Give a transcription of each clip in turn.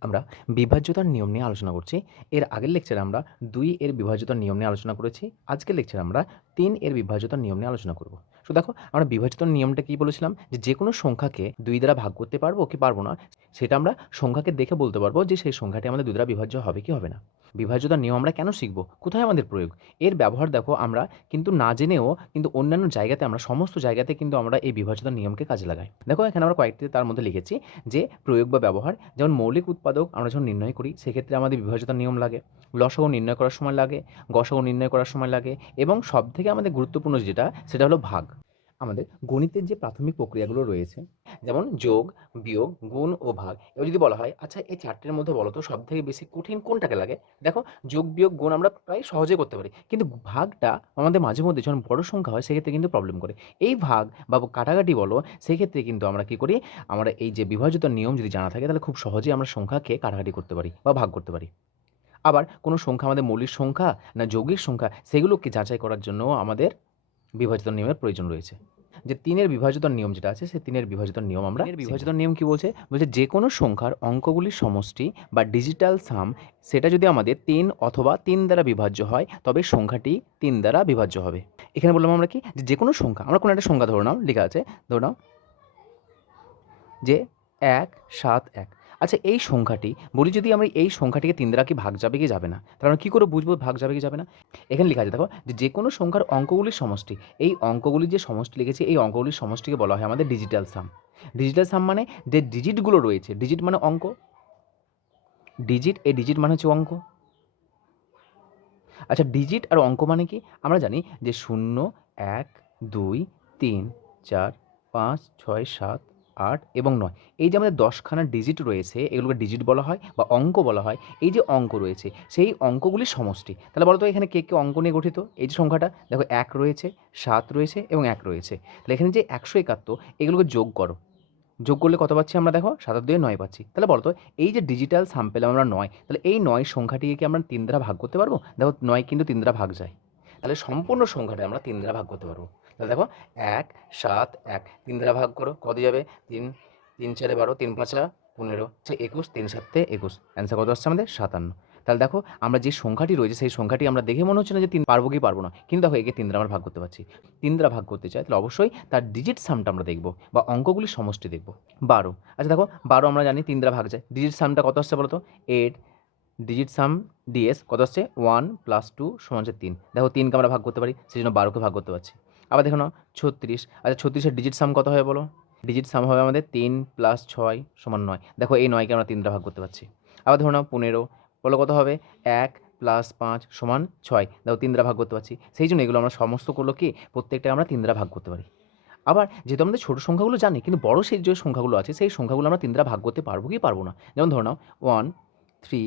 আমরা বিভাজ্যতার নিয়ম নিয়ে আলোচনা করছি। এর আগের লেকচারে আমরা দুই এর বিভাজ্যতার নিয়ম নিয়ে আলোচনা করেছি। আজকের লেকচারে আমরা তিন এর বিভাজ্যতার নিয়ম নিয়ে আলোচনা করব। তো দেখো, আমরা বিভাজ্যতার নিয়মটা কী বলেছিলাম? যে যে কোনো সংখ্যাকে দুই দ্বারা ভাগ করতে পারব কি পারব না, সেটা আমরা সংখ্যাকে দেখে বলতে পারব যে সেই সংখ্যাটি আমাদের দুই দ্বারা বিভাজ্য হবে কি হবে না। বিভাজ্যতার নিয়ম আমরা কেন শিখব? কোথায় আমাদের প্রয়োগ? এর ব্যবহার দেখো আমরা কিন্তু না জেনেও কিন্তু অন্যান্য জায়গাতে আমরা সমস্ত জায়গাতে কিন্তু আমরা এই বিভাজ্যতার নিয়মকে কাজে লাগাই। দেখো এখানে আমরা কয়েকটি তার মধ্যে লিখেছি যে প্রয়োগ বা ব্যবহার, যেমন মৌলিক উৎপাদক আমরা যখন নির্ণয় করি, সেক্ষেত্রে আমাদের বিভাজ্যতার নিয়ম লাগে, লসাগু নির্ণয় করার সময় লাগে, গসাগু নির্ণয় করার সময় লাগে এবং সব থেকে আমাদের গুরুত্বপূর্ণ যেটা, সেটা হলো ভাগ। আমাদের গণিতের যে প্রাথমিক প্রক্রিয়াগুলো রয়েছে, যেমন যোগ, বিয়োগ, গুণ ও ভাগ এবার যদি বলা হয় আচ্ছা এই চারটের মধ্যে বলো তো সব থেকে বেশি কঠিন কোনটাকে লাগে? দেখো যোগ, বিয়োগ, গুণ আমরা প্রায় সহজে করতে পারি, কিন্তু ভাগটা আমাদের মাঝে মধ্যে যখন বড় সংখ্যা হয় সেক্ষেত্রে কিন্তু প্রবলেম করে। এই ভাগ বা কাটাকাটি বলো, সেক্ষেত্রে কিন্তু আমরা কি করি, আমরা এই যে বিভাজিত নিয়ম যদি জানা থাকে, তাহলে খুব সহজেই আমরা সংখ্যাকে কাটাকাটি করতে পারি বা ভাগ করতে পারি। আবার কোনো সংখ্যা আমাদের মৌলিক সংখ্যা না যৌগিক সংখ্যা, সেগুলোকে যাচাই করার জন্য আমাদের বিভাজিত নিয়মের প্রয়োজন রয়েছে। যে তিনের বিভাজিত নিয়ম যেটা আছে সেই তিনের বিভাজিত নিয়ম আমরা এর বিভাজিত নিয়ম কি বলছে? বলছে যে কোনো সংখ্যার অঙ্কগুলির সমষ্টি বা ডিজিটাল সাম সেটা যদি আমাদের তিন অথবা তিন দ্বারা বিভাজ্য হয় তবে সংখ্যাটি তিন দ্বারা বিভাজ্য হবে। এখানে বললাম আমরা কি? যে যে কোনো সংখ্যা আমরা কোনো একটা সংখ্যা ধরে নাও লেখা আছে ধরে নাও যে এক সাত এক। আচ্ছা এই সংখ্যাটি, বলি যদি আমরা এই সংখ্যাটিকে তিন দ্বারা কি ভাগ যাবে কি যাবে না? তাহলে আমরা কী করে বুঝব ভাগ যাবে কি যাবে না? এখানে লেখা আছে, দেখো, যে যে কোনো সংখ্যার অঙ্কগুলির সমষ্টি, এই অঙ্কগুলির যে সমষ্টি লিখেছে, এই অঙ্কগুলির সমষ্টিকে বলা হয় আমাদের ডিজিটাল সাম ডিজিটাল সাম মানে যে ডিজিটগুলো রয়েছে ডিজিট মানে অঙ্ক? ডিজিট এই ডিজিট মানে হচ্ছে অঙ্ক? আচ্ছা ডিজিট আর অঙ্ক মানে কি? আমরা জানি যে শূন্য, এক, দুই, তিন, চার, পাঁচ, ছয়, সাত আট এবং নয়। এই যে আমাদের দশখানা ডিজিট রয়েছে, এগুলোকে ডিজিট বলা হয় বা অঙ্ক বলা হয়, এই যে অঙ্ক রয়েছে, সেই অঙ্কগুলির সমষ্টি। তাহলে বলো তো এখানে কে কে অঙ্ক নিয়ে গঠিত? এই যে সংখ্যাটা, দেখো এক রয়েছে, সাত রয়েছে এবং এক রয়েছে। তাহলে এখানে যে একশো একাত্তর, এগুলোকে যোগ করো। যোগ করলে কত পাচ্ছি আমরা দেখো? সাতার দুয়ে নয় পাচ্ছি। তাহলে বলো তো এই যে ডিজিটাল সাম্পেল আমরা নয়, তাহলে এই নয় সংখ্যাটিকে কি আমরা তিন দ্বারা ভাগ করতে পারব? দেখো নয় কিন্তু তিন দ্বারা ভাগ যায়। তাহলে সম্পূর্ণ সংখ্যাটা আমরা তিন দ্বারা ভাগ করতে পারব। তাহলে দেখো এক, সাত, এক। তিন দ্বারা ভাগ করো, কত যাবে? তিন তিন চারে বারো, তিন পাঁচা পনেরো। আচ্ছা একুশ, তিন সাতে একুশ। অ্যান্সার কত আসছে আমাদের? সাতান্ন। তাহলে দেখো আমরা যে সংখ্যাটি রয়েছে, সেই সংখ্যাটি আমরা দেখে মনে হচ্ছে না যে তিন পারব কি পারব না। কিন্তু দেখো একে তিন দ্বারা আমরা ভাগ করতে পারছি। তিন দ্বারা ভাগ করতে চাই, তাহলে অবশ্যই তার ডিজিট সামটা আমরা দেখব বা অঙ্কগুলির সমষ্টি দেখব। বারো। আচ্ছা দেখো বারো আমরা জানি তিন দ্বারা ভাগ যায়। ডিজিট সামটা কত আসছে বলো তো এইট ডিজিট সাম ডিএস কত আসছে? ওয়ান প্লাস টু সমান হচ্ছে তিন। দেখো তিনকে আমরা ভাগ করতে পারি, সেই জন্য বারোকে ভাগ করতে পারছি। আবার দেখো না ছত্রিশ। আচ্ছা ছত্রিশের ডিজিট সাম কত হবে বলো? ডিজিট সাম হবে আমাদের তিন প্লাস ছয় সমান নয়। দেখো, এই নয়কে আমরা তিন দ্বারা ভাগ করতে পারছি। আবার ধরো না পনেরো। বলো কত হবে? এক প্লাস পাঁচ সমান ছয়। দেখো তিন দ্বারা ভাগ করতে পারছি। সেই জন্য এগুলো আমরা সমস্তগুলো কি? প্রত্যেকটা আমরা তিন ভাগ করতে পারি। আবার যেহেতু আমাদের ছোটো সংখ্যাগুলো জানি, কিন্তু বড় সেই যে সংখ্যাগুলো আছে, সেই সংখ্যাগুলো আমরা তিন ভাগ করতে পারব কি পারব না? যেমন ধরো নাও one three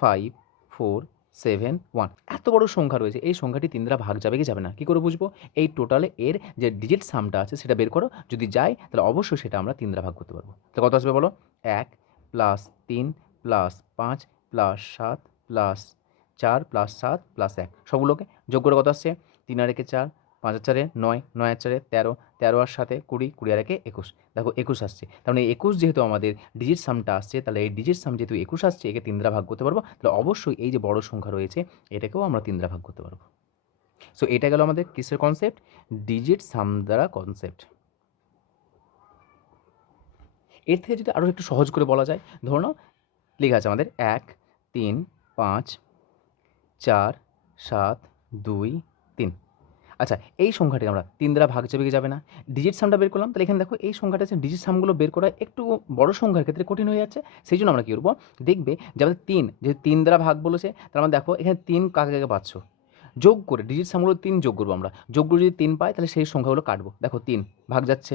five four seven, one. এত বড় সংখ্যা রয়েছে, এই সংখ্যাটি তিন দ্বারা ভাগ যাবে কি যাবে না? কী করে বুঝব? এই টোটালে এর যে ডিজিট সামটা আছে সেটা বের করো, যদি যায় তাহলে অবশ্যই সেটা আমরা তিন দ্বারা ভাগ করতে পারব। তো কত আসবে বলো? এক প্লাস তিন প্লাস পাঁচ প্লাস সাত প্লাস চার প্লাস সাত প্লাস এক। সবগুলোকে যোগ করে কত আসছে? তিন আর একে চার পাঁচ আর চারে নয় নয় আর চারে তেরো তেরো আর সাথে কুড়ি কুড়ি আর একে একুশ। দেখো, একুশ আসছে। তার মানে একুশ যেহেতু আমাদের ডিজিট সামটা আসছে, তাহলে এই ডিজিট সাম যেহেতু একুশ আসছে, একে তিন ভাগ করতে পারব। তাহলে অবশ্যই এই যে বড় সংখ্যা রয়েছে, এটাকেও আমরা তিন ভাগ করতে পারব। সো এটা গেল আমাদের কিসের কনসেপ্ট ডিজিট সাম দ্বারা কনসেপ্ট এর থেকে যদি আরও একটু সহজ করে বলা যায়, ধরো নাও, লেখা আছে আমাদের এক, তিন, পাঁচ, চার, সাত, দুই, তিন। আচ্ছা এই সংখ্যাটি আমরা তিন দ্বারা ভাগ কি যাবে না? ডিজিট সামটা বের করলাম, তাহলে এখানে দেখো এই সংখ্যাটা আছে ডিজিট সামগুলো বের করা একটু বড় সংখ্যার ক্ষেত্রে কঠিন হয়ে যাচ্ছে, সেই জন্য আমরা কী করব? দেখবে যে আমাদের তিন যে তিন দ্বারা ভাগ বলেছে, তার মানে দেখো এখানে তিন কাকে কাকে পাচ্ছ? যোগ করে ডিজিট সামগুলো তিন যোগ করব আমরা, যোগ করে যদি তিন পাই, তাহলে সেই সংখ্যাগুলো কাটবো। দেখো তিন, ভাগ যাচ্ছে,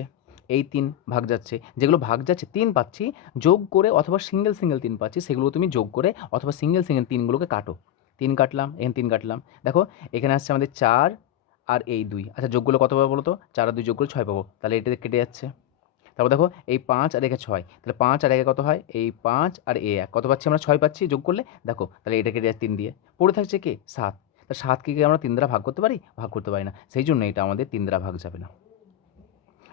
এই তিন, ভাগ যাচ্ছে, যেগুলো ভাগ যাচ্ছে তিন পাচ্ছি, যোগ করে অথবা সিঙ্গেল সিঙ্গেল তিন পাচ্ছি, সেগুলো তুমি যোগ করে অথবা সিঙ্গেল সিঙ্গেল তিনগুলোকে কাটো। তিন কাটলাম, এখানে তিন কাটলাম, দেখো এখানে আসছে আমাদের চার আর এই দুই। আচ্ছা যোগগুলো কত পাবো বলো তো চার আর দুই যোগ করে ছয় পাবো। তাহলে এটা কেটে যাচ্ছে। তারপর দেখো, এই পাঁচ আর একে ছয়। তাহলে পাঁচ আর একে কত হয়? এই পাঁচ আর এ এক। কত পাচ্ছি আমরা? ছয় পাচ্ছি যোগ করলে? দেখো, তাহলে এটা কেটে যাচ্ছে তিন দিয়ে। পড়ে থাকছে কে? সাত। তা সাতকে কি আমরা তিন দ্বারা ভাগ করতে পারি? ভাগ করতে পারি না। সেই জন্য এটা আমাদের তিন দ্বারা ভাগ যাবে না।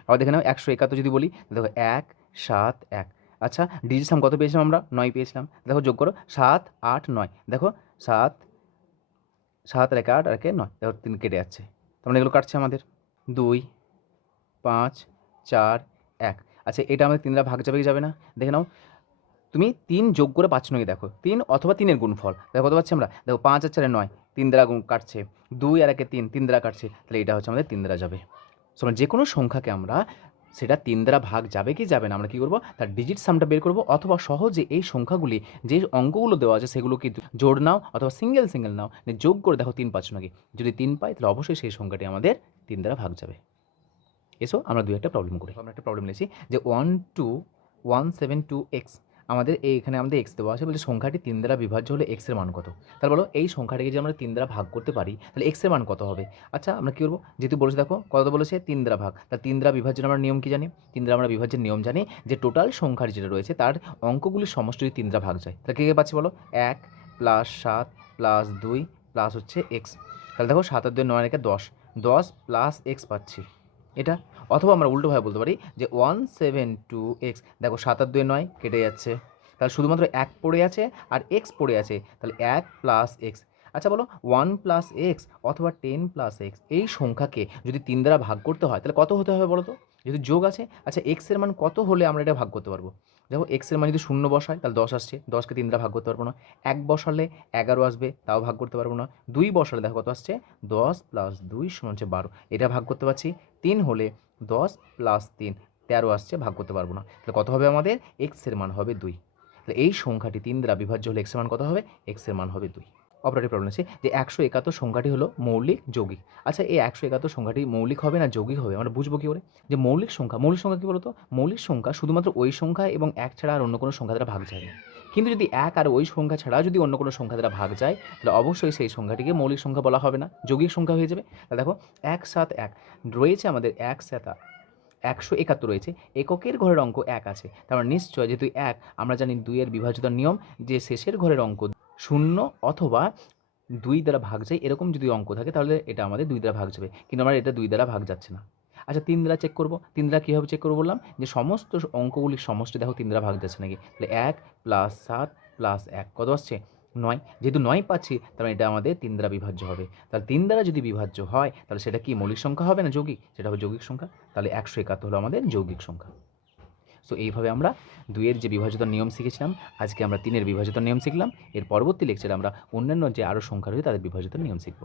আবার দেখে নাও, একশো একাত্তর যদি বলি দেখো, এক, সাত, এক। আচ্ছা ডিজিট সাম কত পেয়েছিলাম আমরা? নয় পেয়েছিলাম। দেখো, যোগ করো, সাত, আট, নয়। দেখো, সাত সাত আর একে আট আর একে নয়। দেখো, তিন কেটে যাচ্ছে। তার মানে এগুলো কাটছে আমাদের দুই, পাঁচ, চার, এক। আচ্ছা এটা আমাদের তিনটা ভাগ যাবে যাবে না? দেখে নাও। তুমি তিন যোগ করে পাঁচ নয় দেখো। তিন অথবা তিনের গুণফল। দেখো, কত পাচ্ছি আমরা? দেখো, পাঁচ আর চারে নয়। তিন দ্বারা গুণ কাটছে। দুই আর একে তিন তিন দ্বারা কাটছে। তাহলে এটা হচ্ছে আমাদের তিন দ্বারা যাবে। সো যে কোনো সংখ্যাকে আমরা সেটা তিন দ্বারা ভাগ যাবে কি যাবে না, আমরা কী করব? তার ডিজিট সামটা বের করব, অথবা সহজে এই সংখ্যাগুলি যে অঙ্কগুলো দেওয়া আছে সেগুলো কি জোর নাও অথবা সিঙ্গেল সিঙ্গেল নাও নিয়ে যোগ করে দেখো তিন পাচ্ছ নাকি যদি তিন পাই, তাহলে অবশ্যই সেই সংখ্যাটি আমাদের তিন দ্বারা ভাগ যাবে। এসো আমরা দুই একটা প্রবলেম করি। আমরা একটা প্রবলেম নিয়েছি যে one two one seven two x আমাদের এইখানে আমাদের এক্স দেওয়া আছে বলছে সংখ্যাটি তিন দ্বারা বিভাজ্য হলে এক্সের মান কত? তাহলে বলো এই সংখ্যাটিকে যদি আমরা তিন দ্বারা ভাগ করতে পারি, তাহলে এক্সের মান কত হবে? আচ্ছা আমরা কী করব? যেহেতু বলেছে দেখো, কত বলেছে? তিন দ্বারা ভাগ। তাহলে তিন দ্বারা বিভাজ্যের আমরা নিয়ম কি জানি? তিন দ্বারা আমরা বিভাজ্যের নিয়ম জানি যে টোটাল সংখ্যার যেটা রয়েছে, তার অঙ্কগুলির সমষ্টি যদি তিন দ্বারা ভাগ যায়, তাহলে কে কে পাচ্ছি বলো? এক প্লাস সাত প্লাস দুই প্লাস হচ্ছে এক্স তাহলে দেখো সাত আর দুই নয় রেখে দশ। দশ প্লাস এক্স পাচ্ছি। এটা? অথবা আমরা উল্টোভাবে বলতে পারি যে ওয়ান সেভেন টু এক্স, দেখো সাত আর দুই নয়, কেটে যাচ্ছে। তাহলে শুধুমাত্র এক পড়ে আছে আর এক্স পড়ে আছে। তাহলে এক প্লাস এক্স আচ্ছা বলো ওয়ান প্লাস এক্স অথবা টেন প্লাস এক্স এই সংখ্যাকে যদি তিন দ্বারা ভাগ করতে হয়, তাহলে কত হতে হবে বলো তো? যদি যোগ আছে আচ্ছা এক্সের মান কত হলে আমরা এটা ভাগ করতে পারব? দেখো এক্সের মান যদি শূন্য বসায়, তাহলে দশ আসছে, দশকে তিন দ্বারা ভাগ করতে পারব না। এক বসালে এগারো আসবে, তাও ভাগ করতে পারব না। দুই বসালে দেখো কত আসছে? দশ প্লাস দুই সমান হচ্ছে বারো। এটা ভাগ করতে পারছি, তিন হলে দশ প্লাস তিন, তেরো আসছে, ভাগ করতে পারব না। তাহলে কত হবে আমাদের? এক্সের মান হবে দুই। তাহলে এই সংখ্যাটি তিন দ্বারা বিভাজ্য হলে এক্সের মান কত হবে? এক্সের মান হবে দুই। অপারেটিভ প্রবলেম আছে, যে একশো একাত্তর সংখ্যাটি হলো মৌলিক, যৌগিক। আচ্ছা এই একশো একাত্তর সংখ্যাটি মৌলিক হবে না যৌগিক হবে? আমরা বুঝব কী করে? যে মৌলিক সংখ্যা মৌলিক সংখ্যা কী বলতো? মৌলিক সংখ্যা শুধুমাত্র ওই সংখ্যা এবং এক ছাড়া আর অন্য কোনো সংখ্যা দ্বারা ভাগ যায় না। কিন্তু যদি এক আর ওই সংখ্যা ছাড়া যদি অন্য কোনো সংখ্যা দ্বারা ভাগ যায়, তাহলে অবশ্যই সেই সংখ্যাটিকে মৌলিক সংখ্যা বলা হবে না, যৌগিক সংখ্যা হয়ে যাবে। তাহলে দেখো, এক সাত এক, রয়েছে আমাদের এক সাত, একশো একাত্তর রয়েছে, এককের ঘরের অঙ্ক এক আছে। তার মানে নিশ্চয় যেহেতু এক, আমরা জানি দুইয়ের বিভাজ্যতার নিয়ম, যে শেষের ঘরের অঙ্ক শূন্য অথবা দুই দ্বারা ভাগ যায়, এরকম যদি অঙ্ক থাকে, তাহলে এটা আমাদের দুই দ্বারা ভাগ যাবে। কিন্তু আমার এটা দুই দ্বারা ভাগ যাচ্ছে না। আচ্ছা তিন দ্বারা চেক করব। তিন দ্বারা কীভাবে চেক করব বললাম? যে সমস্ত অঙ্কগুলির সমষ্টি দেখো, তিন দ্বারা ভাগ যাচ্ছে নাকি? তাহলে এক প্লাস সাত প্লাস এক, কত আসছে? নয়। যেহেতু নয় পাচ্ছি তাহলে এটা আমাদের তিন দ্বারা বিভাজ্য হবে। তাহলে তিন দ্বারা যদি বিভাজ্য হয়, তাহলে সেটা কি মৌলিক সংখ্যা হবে না যৌগিক? সেটা হবে যৌগিক সংখ্যা। তাহলে একশো একাত্তর হলো আমাদের যৌগিক সংখ্যা। সো এইভাবে আমরা দুইয়ের যে বিভাজিত নিয়ম শিখেছিলাম, আজকে আমরা তিনের বিভাজিত নিয়ম শিখলাম। এর পরবর্তী লেকচারে আমরা অন্যান্য যে আরও সংখ্যা রয়েছে, তাদের বিভাজিত নিয়ম শিখব।